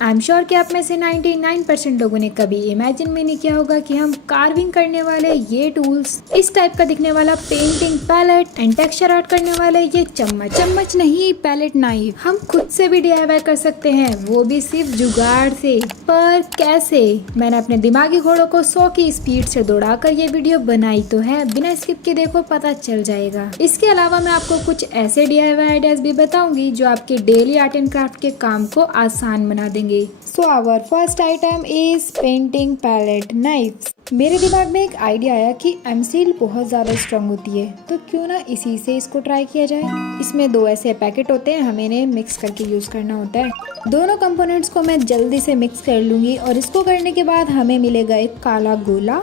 I am sure कि आप में से 99% लोगों ने कभी इमेजिन भी नहीं किया होगा कि हम कार्विंग करने वाले ये टूल्स, इस टाइप का दिखने वाला painting palette and texture art करने वाले ये चम्मच नहीं पैलेट नाइफ हम खुद से भी DIY कर सकते हैं, वो भी सिर्फ जुगाड़ से। पर कैसे? मैंने अपने दिमागी घोड़ों को 100 की स्पीड से दौड़ाकर ये वीडियो बनाई तो है, बिना स्किप के देखो पता चल जाएगा। इसके अलावा मैं आपको कुछ ऐसे DIY आइडियाज भी बताऊंगी जो आपके डेली आर्ट एंड क्राफ्ट के काम को आसान बना देंगे। So our first item is painting palette knives. मेरे दिमाग में एक आइडिया आया कि एमसील बहुत ज़्यादा स्ट्रांग होती है, तो क्यों ना इसी से इसको ट्राई किया जाए। इसमें 2 ऐसे पैकेट होते हैं, हमें इन्हें मिक्स करके यूज़ करना होता है। दोनों कंपोनेंट्स को मैं जल्दी से मिक्स कर लूँगी और इसको करने के बाद हमें मिलेगा एक काला गोला।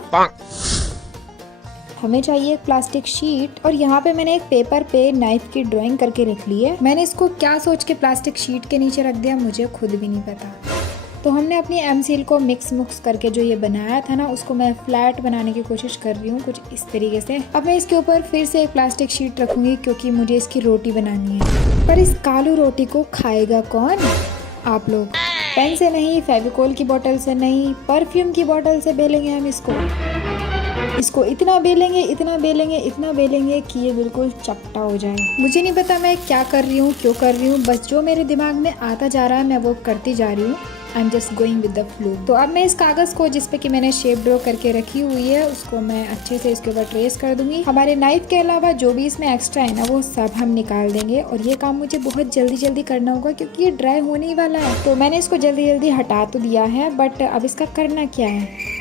हमें चाहिए एक प्लास्टिक शीट और यहाँ पे मैंने एक पेपर पे नाइफ की ड्राइंग करके रख ली है। मैंने इसको क्या सोच के प्लास्टिक शीट के नीचे रख दिया मुझे खुद भी नहीं पता। तो हमने अपनी एमसील को मिक्स करके जो ये बनाया था ना, उसको मैं फ्लैट बनाने की कोशिश कर रही हूँ कुछ इस तरीके से। अब मैं इसके ऊपर फिर से एक प्लास्टिक शीट रखूंगी क्योंकि मुझे इसकी रोटी बनानी है। पर इस कालू रोटी को खाएगा कौन? आप लोग। पेन से नहीं, फेविकोल की बोतल से नहीं, परफ्यूम की बोतल से बेलेंगे हम इसको इतना बेलेंगे कि ये बिल्कुल चपटा हो जाए। मुझे नहीं पता मैं क्या कर रही हूँ, क्यों कर रही हूँ, बस जो मेरे दिमाग में आता जा रहा है मैं वो करती जा रही हूँ। I am just going with the flow. तो अब मैं इस कागज को जिसपे कि मैंने शेप ड्रॉ करके रखी हुई है उसको मैं अच्छे से इसके ऊपर ट्रेस कर दूंगी। हमारे नाइफ के अलावा जो भी इसमें एक्स्ट्रा है ना वो सब हम निकाल देंगे और ये काम मुझे बहुत जल्दी करना होगा क्योंकि ये ड्राई होने ही वाला है। तो मैंने इसको जल्दी हटा तो दिया है, बट अब इसका करना क्या है?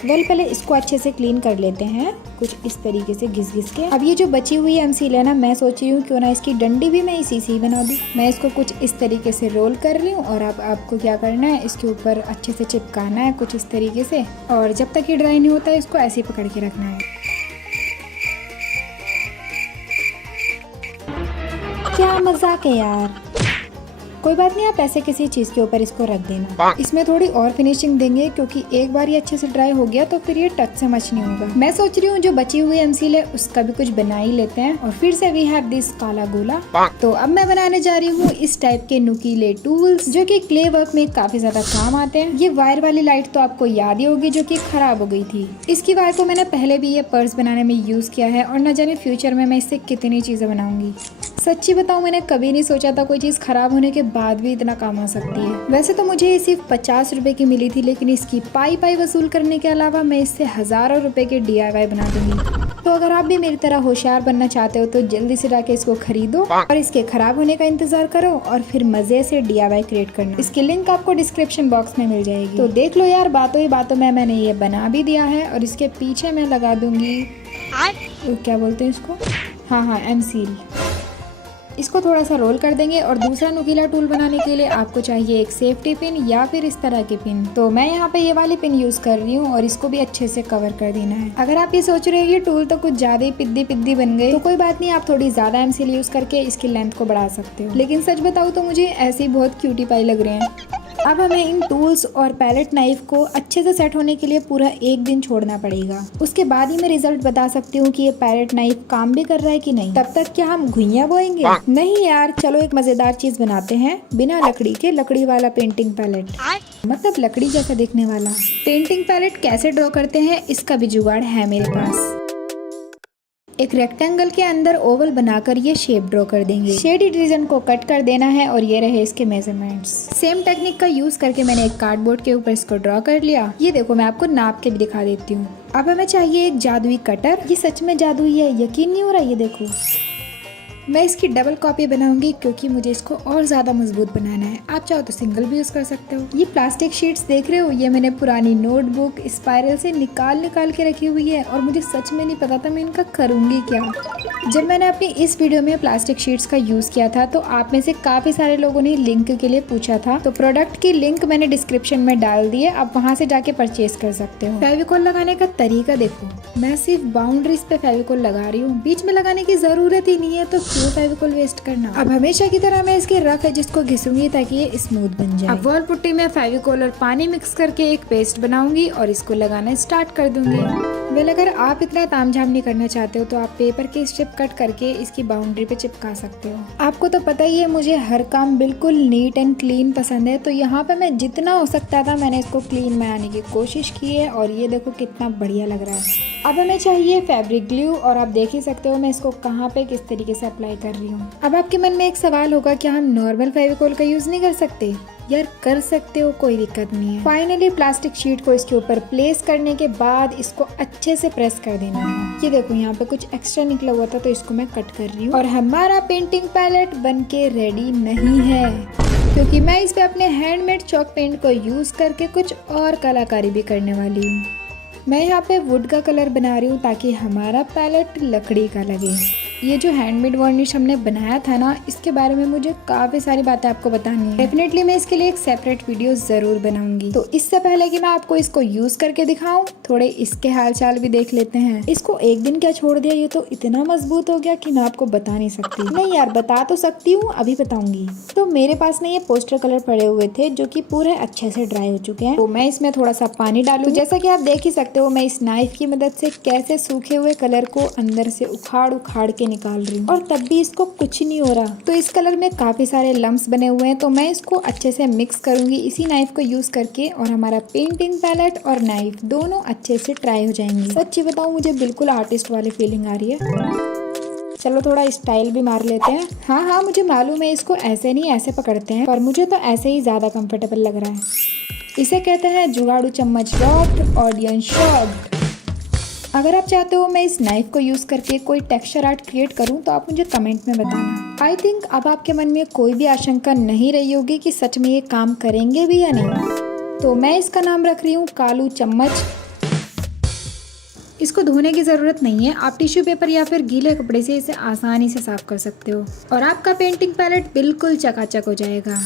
पहले इसको अच्छे से क्लीन कर लेते हैं कुछ इस तरीके से घिस के। अब ये जो बची हुई एमसील है ना, मैं सोच रही हूँ क्यों ना इसकी डंडी भी मैं इसी से ही बना दूँ। मैं इसको कुछ इस तरीके से रोल कर रही हूँ और अब आपको क्या करना है, इसके ऊपर अच्छे से चिपकाना है कुछ इस तरीके से, और जब तक ये ड्राई नहीं होता है इसको ऐसे ही पकड़ के रखना है। क्या मजाक है यार। कोई बात नहीं, आप ऐसे किसी चीज के ऊपर इसको रख देना। इसमें थोड़ी और फिनिशिंग देंगे क्योंकि एक बार ये अच्छे से ड्राई हो गया तो फिर ये टच से मच नहीं होगा। मैं सोच रही हूँ जो बची हुई एमसील है उसका भी कुछ बना ही लेते हैं। और फिर से वी हैव दिस काला गोला। तो अब मैं बनाने जा रही हूँ इस टाइप के नुकीले टूल्स जो कि क्ले वर्क में काफी ज्यादा काम आते हैं। ये वायर वाली लाइट तो आपको याद ही होगी जो कि खराब हो गई थी। इसकी वायर को मैंने पहले भी ये पर्स बनाने में यूज किया है और न जाने फ्यूचर में मैं इससे कितनी चीजें बनाऊंगी। सच्ची बताऊं, मैंने कभी नहीं सोचा था कोई चीज़ खराब होने के बाद भी इतना काम आ सकती है। वैसे तो मुझे ये सिर्फ 50 रुपए की मिली थी, लेकिन इसकी पाई वसूल करने के अलावा मैं इससे हज़ारों रुपए के DIY बना दूंगी। तो अगर आप भी मेरी तरह होशियार बनना चाहते हो तो जल्दी से जाके इसको खरीदो और इसके खराब होने का इंतजार करो और फिर मजे से DIY क्रिएट करना। इसकी लिंक आपको डिस्क्रिप्शन बॉक्स में मिल जाएगी। तो देख लो यार, बातों ही बातों में मैंने ये बना भी दिया है और इसके पीछे मैं लगा दूंगी क्या बोलते हैं इसको, हाँ एमसील। इसको थोड़ा सा रोल कर देंगे और दूसरा नुकीला टूल बनाने के लिए आपको चाहिए एक सेफ्टी पिन या फिर इस तरह की पिन। तो मैं यहाँ पे ये वाली पिन यूज कर रही हूँ और इसको भी अच्छे से कवर कर देना है। अगर आप ये सोच रहे हो ये टूल तो कुछ ज्यादा ही पिद्दी बन गए, तो कोई बात नहीं, आप थोड़ी ज्यादा एमसील यूज करके इसकी लेंथ को बढ़ा सकते हो। लेकिन सच बताऊँ तो मुझे ऐसे ही बहुत क्यूटी पाई लग रहे हैं। अब हमें इन टूल्स और पैलेट नाइफ को अच्छे से सेट होने के लिए पूरा 1 दिन छोड़ना पड़ेगा। उसके बाद ही मैं रिजल्ट बता सकती हूँ कि ये पैलेट नाइफ काम भी कर रहा है कि नहीं। तब तक क्या हम घुइयां बोएंगे? नहीं यार, चलो एक मजेदार चीज बनाते हैं बिना लकड़ी के, लकड़ी वाला पेंटिंग पैलेट, मतलब लकड़ी जैसा दिखने वाला। पेंटिंग पैलेट कैसे ड्रॉ करते हैं इसका भी जुगाड़ है मेरे पास। एक रेक्टेंगल के अंदर ओवल बनाकर ये शेप ड्रॉ कर देंगे। शेडेड रीजन को कट कर देना है और ये रहे इसके मेजरमेंट्स। सेम टेक्निक का यूज करके मैंने एक कार्डबोर्ड के ऊपर इसको ड्रॉ कर लिया। ये देखो, मैं आपको नाप के भी दिखा देती हूँ। अब हमें चाहिए एक जादुई कटर। ये सच में जादुई है, यकीन नहीं हो रहा। ये देखो, मैं इसकी डबल कॉपी बनाऊंगी क्योंकि मुझे इसको और ज्यादा मजबूत बनाना है। आप चाहो तो सिंगल भी यूज कर सकते हो। ये प्लास्टिक शीट्स देख रहे हो, ये मैंने पुरानी नोटबुक स्पाइरल से निकाल के रखी हुई है और मुझे सच में नहीं पता था मैं इनका करूंगी क्या। जब मैंने अपनी इस वीडियो में प्लास्टिक शीट्स का यूज किया था तो आप में से काफी सारे लोगों ने लिंक के लिए पूछा था, तो प्रोडक्ट की लिंक मैंने डिस्क्रिप्शन में डाल दी है, आप वहाँ से जाके परचेज कर सकते हो। फेविकोल लगाने का तरीका देखो, मैं सिर्फ बाउंड्रीज पे फेविकोल लगा रही हूँ, बीच में लगाने की जरूरत ही नहीं है, तो क्यों फेविकोल वेस्ट करना। अब हमेशा की तरह मैं इसके रफ एजेस को घिसूंगी ताकि ये स्मूथ बन जाए। अब वॉल पुट्टी में फेविकोल और पानी मिक्स करके एक पेस्ट बनाऊंगी और इसको लगाना स्टार्ट कर दूंगी। वेल अगर आप इतना तामझाम नहीं करना चाहते हो तो आप पेपर की स्ट्रिप कट करके इसकी बाउंड्री पे चिपका सकते हो। आपको तो पता ही है मुझे हर काम बिल्कुल नीट एंड क्लीन पसंद है, तो यहाँ पे मैं जितना हो सकता था मैंने इसको क्लीन में आने की कोशिश की है और ये देखो कितना बढ़िया लग रहा है। अब हमें चाहिए फैब्रिक ग्लू और आप देख ही सकते हो मैं इसको कहाँ पे किस तरीके से अप्लाई कर रही हूँ। अब आपके मन में एक सवाल होगा क्या हम नॉर्मल फेविकोल का यूज नहीं कर सकते? यार कर सकते हो, कोई दिक्कत नहीं है। फाइनली प्लास्टिक शीट को इसके ऊपर प्लेस करने के बाद इसको अच्छे से प्रेस कर देना है। ये देखो यहाँ पे कुछ एक्स्ट्रा निकला हुआ था तो इसको मैं कट कर रही हूँ। और हमारा पेंटिंग पैलेट बनके रेडी नहीं है क्योंकि मैं इस पे अपने हैंडमेड चॉक पेंट को यूज करके कुछ और कलाकारी भी करने वाली हूँ। मैं यहाँ पे वुड का कलर बना रही हूँ ताकि हमारा पैलेट लकड़ी का लगे। ये जो हैंडमेड वार्निश हमने बनाया था ना, इसके बारे में मुझे काफी सारी बातें आपको बतानी है। डेफिनेटली मैं इसके लिए एक सेपरेट वीडियो जरूर बनाऊंगी। तो इससे पहले कि मैं आपको इसको यूज करके दिखाऊं, थोड़े इसके हालचाल भी देख लेते हैं। इसको एक दिन क्या छोड़ दिया, ये तो इतना मजबूत हो गया कि मैं आपको बता नहीं सकती। नहीं यार बता तो सकती हूँ, अभी बताऊंगी। तो मेरे पास ना ये पोस्टर कलर पड़े हुए थे जो कि पूरे अच्छे से ड्राई हो चुके हैं। तो मैं इसमें थोड़ा सा पानी डालूं। तो जैसा कि आप देख ही सकते हो मैं इस नाइफ की मदद से कैसे सूखे हुए कलर को अंदर से उखाड़ उखाड़ के निकाल रही हूँ और तब भी इसको कुछ नहीं हो रहा। तो इस कलर में काफी सारे लम्प्स बने हुए हैं, तो मैं इसको अच्छे से मिक्स करूंगी इसी नाइफ को यूज करके और हमारा पेंटिंग पैलेट और नाइफ दोनों अच्छे से ट्राई हो जाएंगे। सच्ची बताऊं मुझे बिल्कुल आर्टिस्ट वाली फीलिंग आ रही है। चलो थोड़ा स्टाइल भी मार लेते हैं। हाँ मुझे मालूम है इसको ऐसे नहीं ऐसे पकड़ते हैं, पर मुझे तो ऐसे ही ज्यादा कंफर्टेबल लग रहा है। इसे कहते हैं जुगाड़ू चम्मच डॉट ऑडियंस शॉट। अगर आप चाहते हो मैं इस नाइफ को यूज करके कोई टेक्सचर आर्ट क्रिएट करूं तो आप मुझे कमेंट में बताना। आई थिंक अब आपके मन में कोई भी आशंका नहीं रही होगी कि सच में ये काम करेंगे भी या नहीं। तो मैं इसका नाम रख रही हूँ कालू चम्मच। इसको धोने की ज़रूरत नहीं है, आप टिश्यू पेपर या फिर गीले कपड़े से इसे आसानी से साफ कर सकते हो और आपका पेंटिंग पैलेट बिल्कुल चकाचक हो जाएगा।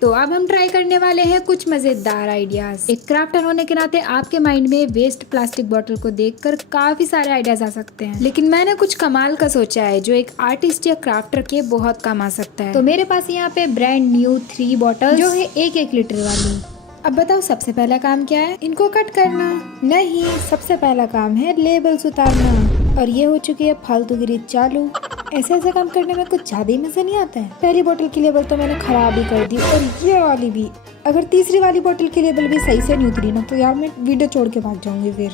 तो अब हम ट्राई करने वाले हैं कुछ मजेदार आइडियाज। एक क्राफ्टर होने के नाते आपके माइंड में वेस्ट प्लास्टिक बोतल को देखकर काफी सारे आइडियाज आ सकते हैं, लेकिन मैंने कुछ कमाल का सोचा है जो एक आर्टिस्ट या क्राफ्टर के बहुत काम आ सकता है। तो मेरे पास यहाँ पे ब्रांड न्यू 3 बॉटल जो है 1-1 लीटर वाली। अब बताओ सबसे पहला काम क्या है? इनको कट करना नहीं, सबसे पहला काम है लेबल्स उतारना। और ये हो चुकी है फालतूगिरी चालू। ऐसे ऐसे काम करने में कुछ ज्यादा ही मजा नहीं आता है। पहली बोतल की लेबल तो मैंने खराब ही कर दी और ये वाली भी। अगर तीसरी वाली बोतल की लेबल भी सही से नहीं उतरी ना तो यार मैं वीडियो छोड़ के भाग जाऊंगी फिर।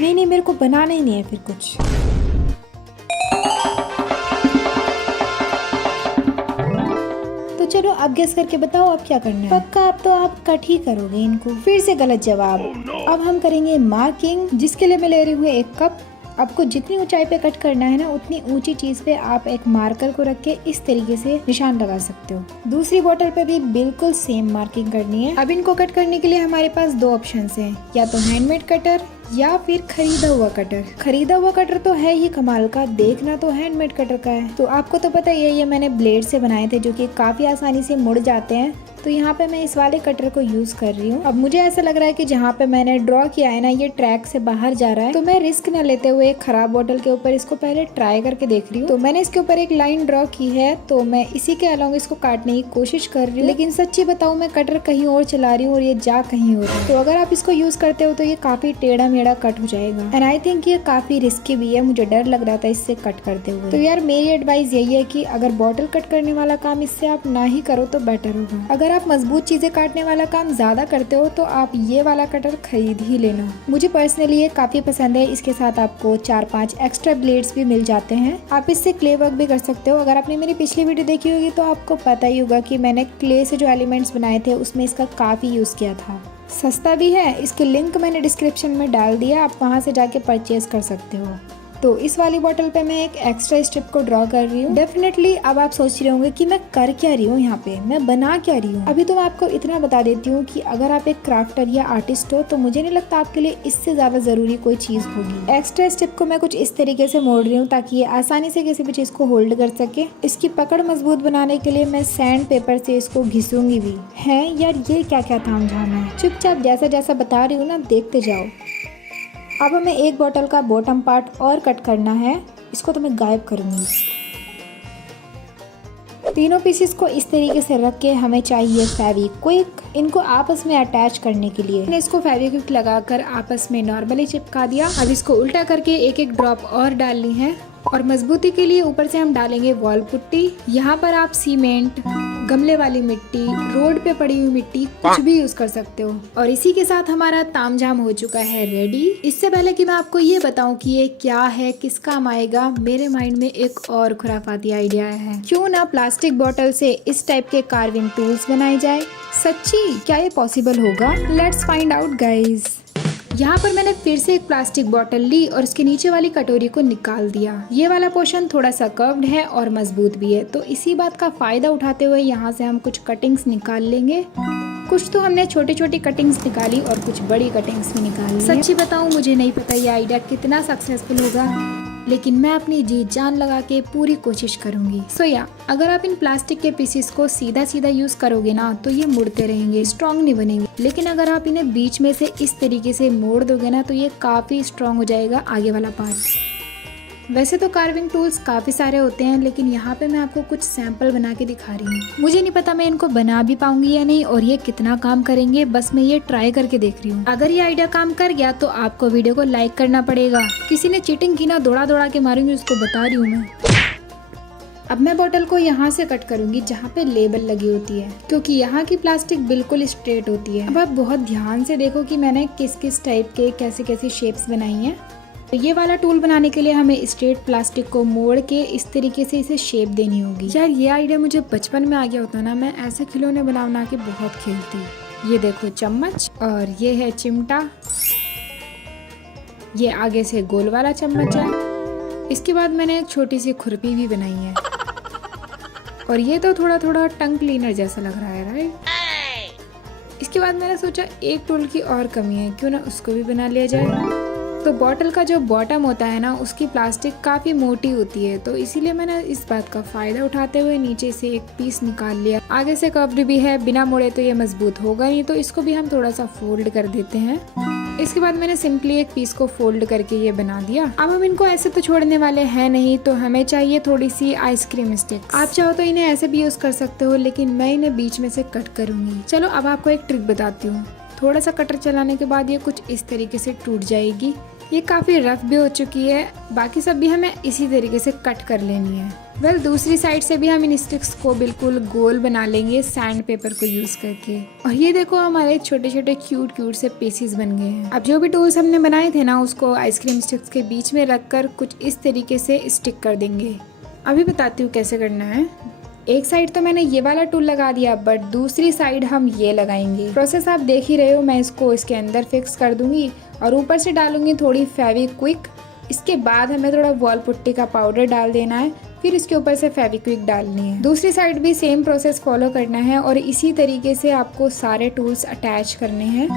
नहीं मेरे को बनाना ही नहीं है फिर कुछ। तो चलो अब गेस करके बताओ अब क्या करना है। पक्का अब तो आप कट ही करोगे इनको। फिर से गलत जवाब। अब हम करेंगे मार्किंग, जिसके लिए मैं ले रही हूँ 1 कप। आपको जितनी ऊंचाई पे कट करना है ना उतनी ऊंची चीज पे आप एक मार्कर को रख के इस तरीके से निशान लगा सकते हो। दूसरी बोतल पे भी बिल्कुल सेम मार्किंग करनी है। अब इनको कट करने के लिए हमारे पास 2 ऑप्शंस हैं, या तो हैंडमेड कटर या फिर खरीदा हुआ कटर। खरीदा हुआ कटर तो है ही कमाल का, देखना तो हैंडमेड कटर का है। तो आपको तो पता ही है ये मैंने ब्लेड से बनाए थे जो कि काफी आसानी से मुड़ जाते हैं। तो यहाँ पे मैं इस वाले कटर को यूज कर रही हूँ। अब मुझे ऐसा लग रहा है कि जहाँ पे मैंने ड्रॉ किया है ना ये ट्रैक से बाहर जा रहा है, तो मैं रिस्क न लेते हुए एक खराब बोतल के ऊपर इसको पहले ट्राई करके देख रही हूँ। तो मैंने इसके ऊपर एक लाइन ड्रॉ की है, तो मैं इसी के अलोंग इसको काटने की कोशिश कर रही हूँ। लेकिन सच्ची बताऊँ मैं कटर कहीं और चला रही हूँ और ये जा कहीं और। तो अगर आप इसको यूज करते हो तो ये काफी टेढ़ा मेढ़ा कट हो जाएगा। एंड आई थिंक ये काफी रिस्की भी है, मुझे डर लग रहा था इससे कट करते हुए। तो यार मेरी एडवाइस यही है कि अगर बॉटल कट करने वाला काम इससे आप ना ही करो तो बेटर होगा। अगर आप मजबूत चीजें काटने वाला काम ज्यादा करते हो तो आप ये वाला कटर खरीद ही लेना। मुझे पर्सनली ये काफी पसंद है। इसके साथ आपको 4-5 एक्स्ट्रा ब्लेड्स भी मिल जाते हैं। आप इससे क्ले वर्क भी कर सकते हो। अगर आपने मेरी पिछली वीडियो देखी होगी तो आपको पता ही होगा कि मैंने क्ले से जो एलिमेंट्स बनाए थे उसमें इसका काफी यूज किया था। सस्ता भी है, इसके लिंक मैंने डिस्क्रिप्शन में डाल दिया, आप वहाँ से जाके परचेज कर सकते हो। तो इस वाली बोतल पे मैं एक एक्स्ट्रा स्ट्रिप को ड्रॉ कर रही हूँ। डेफिनेटली अब आप सोच रहे होंगे कि मैं कर क्या रही हूँ यहाँ पे, मैं बना क्या रही हूँ। अभी तो मैं आपको इतना बता देती हूँ कि अगर आप एक क्राफ्टर या आर्टिस्ट हो तो मुझे नहीं लगता आपके लिए इससे ज्यादा जरूरी कोई चीज होगी। एक्स्ट्रा स्ट्रिप को मैं कुछ इस तरीके से मोड़ रही हूँ ताकि ये आसानी से किसी भी चीज को होल्ड कर सके। इसकी पकड़ मजबूत बनाने के लिए मैं सैंड पेपर से इसको घिसूंगी भी। है यार ये क्या क्या तामझाम है, चुपचाप जैसा जैसा बता रही हूँ ना देखते जाओ। अब हमें एक बोतल का बॉटम पार्ट और कट करना है, इसको तो मैं गायब करूंगी। तीनों पीसेस को इस तरीके से रख के हमें चाहिए फेविक्विक इनको आपस में अटैच करने के लिए। मैंने इसको फेविक्विक लगाकर आपस में नॉर्मली चिपका दिया। अब इसको उल्टा करके एक एक ड्रॉप और डालनी है और मजबूती के लिए ऊपर से हम डालेंगे वॉल पुट्टी। यहाँ पर आप सीमेंट, गमले वाली मिट्टी, रोड पे पड़ी हुई मिट्टी कुछ भी यूज कर सकते हो। और इसी के साथ हमारा तामझाम हो चुका है रेडी। इससे पहले कि मैं आपको ये बताऊं कि ये क्या है, किस काम आएगा, मेरे माइंड में एक और खुराफाती आइडिया है। क्यों ना प्लास्टिक बोतल से इस टाइप के कार्विंग टूल्स बनाए जाए। सच्ची क्या ये पॉसिबल होगा? Let's find out guys. यहाँ पर मैंने फिर से एक प्लास्टिक बोतल ली और इसके नीचे वाली कटोरी को निकाल दिया। ये वाला पोर्शन थोड़ा सा कर्व्ड है और मजबूत भी है, तो इसी बात का फायदा उठाते हुए यहाँ से हम कुछ कटिंग्स निकाल लेंगे। कुछ तो हमने छोटी छोटी कटिंग्स निकाली और कुछ बड़ी कटिंग्स भी निकाली। सच्ची बताऊँ मुझे नहीं पता ये आइडिया कितना सक्सेसफुल होगा, लेकिन मैं अपनी जी जान लगा के पूरी कोशिश करूंगी। अगर आप इन प्लास्टिक के पीसेस को सीधा सीधा यूज करोगे ना तो ये मुड़ते रहेंगे, स्ट्रॉन्ग नहीं बनेंगे। लेकिन अगर आप इन्हें बीच में से इस तरीके से मोड़ दोगे ना तो ये काफी स्ट्रॉन्ग हो जाएगा आगे वाला पार्ट। वैसे तो कार्विंग टूल्स काफी सारे होते हैं, लेकिन यहाँ पे मैं आपको कुछ सैंपल बना के दिखा रही हूँ। मुझे नहीं पता मैं इनको बना भी पाऊंगी या नहीं और ये कितना काम करेंगे, बस मैं ये ट्राई करके देख रही हूँ। अगर ये आइडिया काम कर गया तो आपको वीडियो को लाइक करना पड़ेगा। किसी ने चीटिंग की ना दौड़ा दौड़ा के मारूंगी, उसको बता रही हूँ मैं। अब मैं बोतल को यहाँ से कट करूंगी जहाँ पे लेबल लगी होती है, क्योंकि यहाँ की प्लास्टिक बिल्कुल स्ट्रेट होती है। अब आप बहुत ध्यान से देखो कि मैंने किस किस टाइप के कैसे कैसे शेप्स बनाई हैं। तो ये वाला टूल बनाने के लिए हमें स्ट्रेट प्लास्टिक को मोड़ के इस तरीके से इसे शेप देनी होगी। यार ये आइडिया मुझे बचपन में आ गया होता ना, मैं ऐसे खिलौने बना के बहुत खेलती। ये देखो चम्मच और ये है चिमटा, ये आगे से गोल वाला चम्मच है। इसके बाद मैंने एक छोटी सी खुरपी भी बनाई है और ये तो थोड़ा थोड़ा टंग क्लीनर जैसा लग रहा है, राइट। इसके बाद मैंने सोचा एक टूल की और कमी है, क्यों ना उसको भी बना लिया जाए। तो बॉटल का जो बॉटम होता है ना उसकी प्लास्टिक काफी मोटी होती है, तो इसीलिए मैंने इस बात का फायदा उठाते हुए नीचे से एक पीस निकाल लिया। आगे से कर्व्ड भी है, बिना मोड़े तो ये मजबूत होगा नहीं, तो इसको भी हम थोड़ा सा फोल्ड कर देते हैं। इसके बाद मैंने सिंपली एक पीस को फोल्ड करके ये बना दिया। अब हम इनको ऐसे तो छोड़ने वाले हैं नहीं, तो हमें चाहिए थोड़ी सी आइसक्रीम स्टिक्स। आप चाहो तो इन्हें ऐसे भी यूज कर सकते हो, लेकिन मैं इन्हें बीच में से कट करूंगी। चलो अब आपको एक ट्रिक बताती हूँ। थोड़ा सा कटर चलाने के बाद ये कुछ इस तरीके से टूट जाएगी। ये काफी रफ भी हो चुकी है, बाकी सब भी हमें इसी तरीके से कट कर लेनी है। दूसरी साइड से भी हम इन स्टिक्स को बिल्कुल गोल बना लेंगे सैंड पेपर को यूज करके। और ये देखो हमारे छोटे छोटे क्यूट से पीसेस बन गए हैं। अब जो भी टूल्स हमने बनाए थे ना उसको आइसक्रीम स्टिक्स के बीच में रखकर कुछ इस तरीके से स्टिक कर देंगे। अभी बताती हूँ कैसे करना है। एक साइड तो मैंने ये वाला टूल लगा दिया, बट दूसरी साइड हम ये लगाएंगे। प्रोसेस आप देख ही रहे हो। मैं इसको इसके अंदर फिक्स कर दूंगी और ऊपर से डालूंगी थोड़ी फेविक्विक। इसके बाद हमें थोड़ा वॉल पुट्टी का पाउडर डाल देना है, फिर इसके ऊपर से फेविक्विक डालनी है। दूसरी साइड भी सेम प्रोसेस फॉलो करना है और इसी तरीके से आपको सारे टूल्स अटैच करने हैं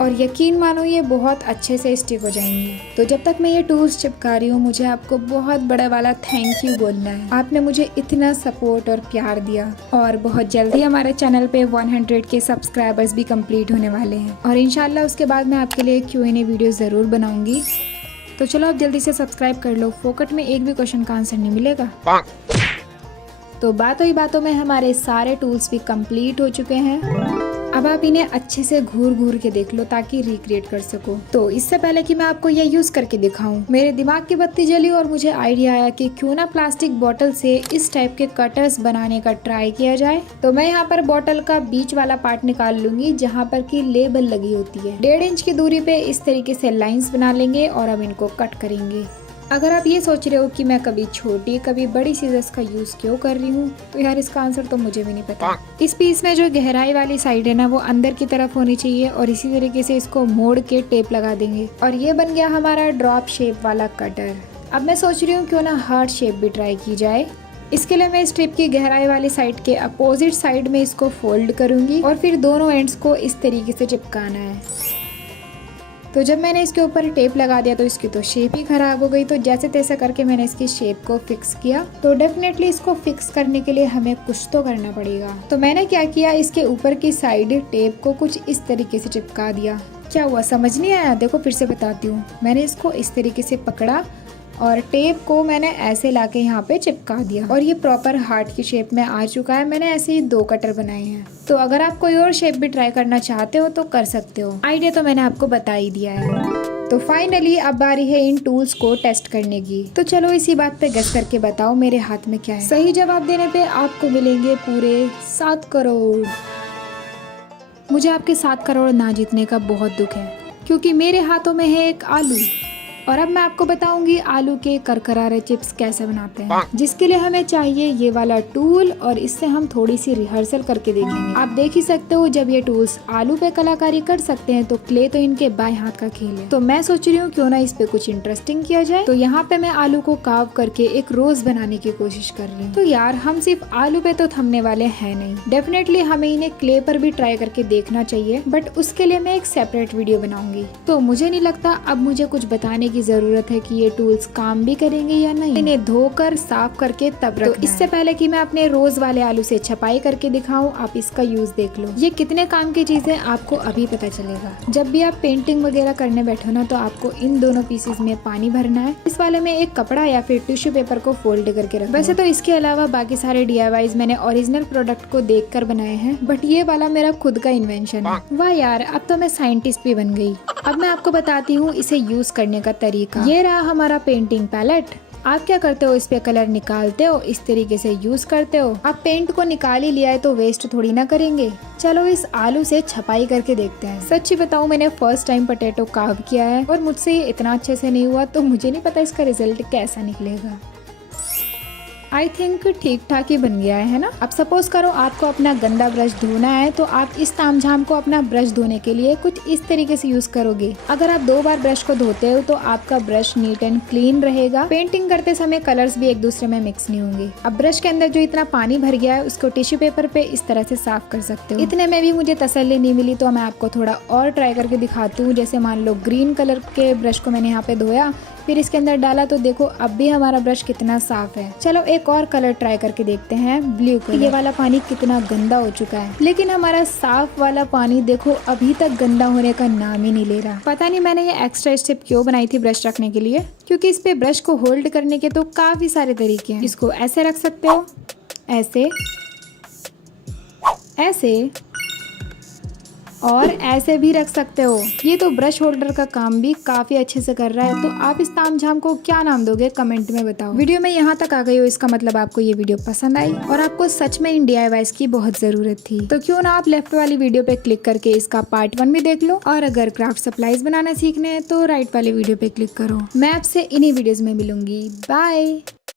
और यकीन मानो ये बहुत अच्छे से स्टिक हो जाएंगे। तो जब तक मैं ये टूल्स चिपका रही हूँ मुझे आपको बहुत बड़ा वाला थैंक यू बोलना है। आपने मुझे इतना सपोर्ट और प्यार दिया और बहुत जल्दी हमारे चैनल पे 100 के सब्सक्राइबर्स भी कंप्लीट होने वाले हैं और इंशाल्लाह उसके बाद मैं आपके लिए Q&A वीडियो ज़रूर बनाऊंगी। तो चलो अब जल्दी से सब्सक्राइब कर लो, फोकट में एक भी क्वेश्चन का आंसर नहीं मिलेगा। तो बातों ही बातों में हमारे सारे टूल्स भी कंप्लीट हो चुके हैं। अब आप इन्हें अच्छे से घूर के देख लो ताकि रिक्रिएट कर सको। तो इससे पहले कि मैं आपको ये यूज करके दिखाऊं, मेरे दिमाग की बत्ती जली और मुझे आइडिया आया कि क्यों ना प्लास्टिक बोतल से इस टाइप के कटर्स बनाने का ट्राई किया जाए। तो मैं यहाँ पर बोतल का बीच वाला पार्ट निकाल लूंगी जहाँ पर की लेबल लगी होती है। 1.5 इंच की दूरी पे इस तरीके से लाइन्स बना लेंगे और अब इनको कट करेंगे। अगर आप ये सोच रहे हो कि मैं कभी छोटी कभी बड़ी सीजर्स का यूज क्यों कर रही हूँ, तो यार इसका आंसर तो मुझे भी नहीं पता। इस पीस में जो गहराई वाली साइड है ना वो अंदर की तरफ होनी चाहिए और इसी तरीके से इसको मोड़ के टेप लगा देंगे और ये बन गया हमारा ड्रॉप शेप वाला कटर। अब मैं सोच रही हूँ क्यों ना हार्ट शेप भी ट्राई की जाए। इसके लिए मैं इस टेप की गहराई वाली साइड के अपोजिट साइड में इसको फोल्ड करूंगी और फिर दोनों एंड्स को इस तरीके से चिपकाना है। तो जब मैंने इसके ऊपर टेप लगा दिया तो इसकी तो शेप ही खराब हो गई। तो जैसे तैसे करके मैंने इसकी शेप को फिक्स किया। तो डेफिनेटली इसको फिक्स करने के लिए हमें कुछ तो करना पड़ेगा। तो मैंने क्या किया, इसके ऊपर की साइड टेप को कुछ इस तरीके से चिपका दिया। क्या हुआ समझ नहीं आया? देखो फिर से बताती हूँ। मैंने इसको इस तरीके से पकड़ा और टेप को मैंने ऐसे लाके यहाँ पे चिपका दिया और ये प्रॉपर हार्ट की शेप में आ चुका है। मैंने ऐसे ही 2 कटर बनाए हैं। तो अगर आप कोई और शेप भी ट्राई करना चाहते हो तो कर सकते हो। आइडिया तो मैंने आपको बता ही दिया है। तो फाइनली अब बारी है इन टूल्स को टेस्ट करने की। तो चलो इसी बात पे गेस करके बताओ मेरे हाथ में क्या है। सही जवाब देने पे आपको मिलेंगे पूरे 7 करोड़। मुझे आपके 7 करोड़ ना जीतने का बहुत दुख है क्योंकि मेरे हाथों में है एक आलू। और अब मैं आपको बताऊंगी आलू के करकरारे चिप्स कैसे बनाते हैं, जिसके लिए हमें चाहिए ये वाला टूल और इससे हम थोड़ी सी रिहर्सल करके देखेंगे। आप देख ही सकते हो जब ये टूल्स आलू पे कलाकारी कर सकते हैं तो क्ले तो इनके बाएं हाथ का खेल है। तो मैं सोच रही हूँ क्यों ना इस पे कुछ इंटरेस्टिंग किया जाए। तो यहाँ पे मैं आलू को काव करके एक रोज बनाने की कोशिश कर रही हूँ। तो यार हम सिर्फ आलू पे तो थमने वाले हैं नहीं, डेफिनेटली हमें इन्हें क्ले पर भी ट्राई करके देखना चाहिए, बट उसके लिए मैं एक सेपरेट वीडियो बनाऊंगी। तो मुझे नहीं लगता अब मुझे कुछ बताने की जरूरत है कि ये टूल्स काम भी करेंगे या नहीं। इन्हें धोकर साफ करके तब रखना है। इससे पहले कि मैं अपने रोज वाले आलू से छपाई करके दिखाऊं, आप इसका यूज देख लो। ये कितने काम की चीज है आपको अभी पता चलेगा। जब भी आप पेंटिंग वगैरह करने बैठो ना तो आपको इन दोनों पीसेस में पानी भरना है। इस वाले में एक कपड़ा या फिर टिश्यू पेपर को फोल्ड करके रखना। वैसे तो इसके अलावा बाकी सारे DIYs मैंने ओरिजिनल प्रोडक्ट को देखकर बनाए हैं, बट ये वाला मेरा खुद का इन्वेंशन है। वाह यार, अब तो मैं साइंटिस्ट भी बन गई। अब मैं आपको बताती हूँ इसे यूज करने का तरीका। ये रहा हमारा पेंटिंग पैलेट। आप क्या करते हो, इस पे कलर निकालते हो, इस तरीके से यूज करते हो। आप पेंट को निकाल ही लिया है तो वेस्ट थोड़ी ना करेंगे। चलो इस आलू से छपाई करके देखते हैं। सच्ची बताऊं मैंने फर्स्ट टाइम पोटैटो कार्व किया है और मुझसे ये इतना अच्छे से नहीं हुआ, तो मुझे नहीं पता इसका रिजल्ट कैसा निकलेगा। आई थिंक ठीक ठाक ही बन गया है ना। अब सपोज करो आपको अपना गंदा ब्रश धोना है तो आप इस तामझाम को अपना ब्रश धोने के लिए कुछ इस तरीके से यूज करोगे। अगर आप 2 बार ब्रश को धोते हो तो आपका ब्रश नीट एंड क्लीन रहेगा। पेंटिंग करते समय कलर्स भी एक दूसरे में मिक्स नहीं होंगे। अब ब्रश के अंदर जो इतना पानी भर गया है उसको टिश्यू पेपर पे इस तरह से साफ कर सकते हो। इतने में भी मुझे तसल्ली नहीं मिली तो मैं आपको थोड़ा और ट्राई करके दिखाती हूँ। जैसे मान लो ग्रीन कलर के ब्रश को मैंने यहाँ पे धोया, फिर इसके अंदर डाला तो देखो अब भी हमारा ब्रश कितना साफ है। चलो एक और कलर ट्राई करके देखते हैं, ब्लू कलर। ये वाला पानी कितना गंदा हो चुका है, लेकिन हमारा साफ वाला पानी देखो अभी तक गंदा होने का नाम ही नहीं ले रहा। पता नहीं मैंने ये एक्स्ट्रा स्टेप क्यों बनाई थी ब्रश रखने के लिए, क्योंकि इस पे ब्रश को होल्ड करने के तो काफी सारे तरीके हैं। इसको ऐसे रख सकते हो, ऐसे, ऐसे और ऐसे भी रख सकते हो। ये तो ब्रश होल्डर का काम भी काफी अच्छे से कर रहा है। तो आप इस तामझाम को क्या नाम दोगे कमेंट में बताओ। वीडियो में यहाँ तक आ गई हो इसका मतलब आपको ये वीडियो पसंद आई और आपको सच में इन DIYs की बहुत जरूरत थी। तो क्यों ना आप लेफ्ट वाली वीडियो पे क्लिक करके इसका पार्ट 1 भी देख लो। और अगर क्राफ्ट सप्लाईज बनाना सीखने हैं तो राइट वाली वीडियो पे क्लिक करो। मैं आपसे इन्हीं वीडियोज में मिलूंगी। बाय।